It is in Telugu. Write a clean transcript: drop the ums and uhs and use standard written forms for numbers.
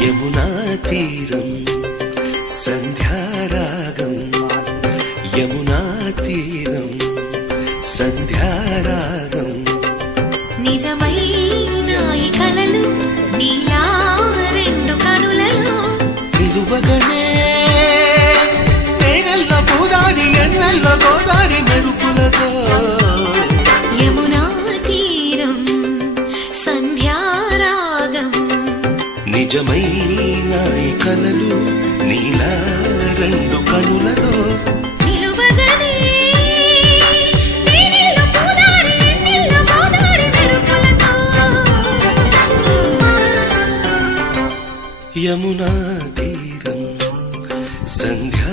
యమునా తీరం సంధ్యారాగం యమునా తీరం సంధ్యారాగం నిజమైన ఈ కలలు నీలా రెండు కనులలో నిలువగనే తేనెల్లో గోదారి ఎన్నెల్లో గోదారి మెరుపులతో యమునా తీరం సంధ్యారాగం నిజమైన ఈ కలలు నీలా రెండు కనులలో నిలువగనే తేనెల్లో గోదారి ఎన్నెల్లో గోదారి మెరుపులతో యమునా తీరం సంధ్యా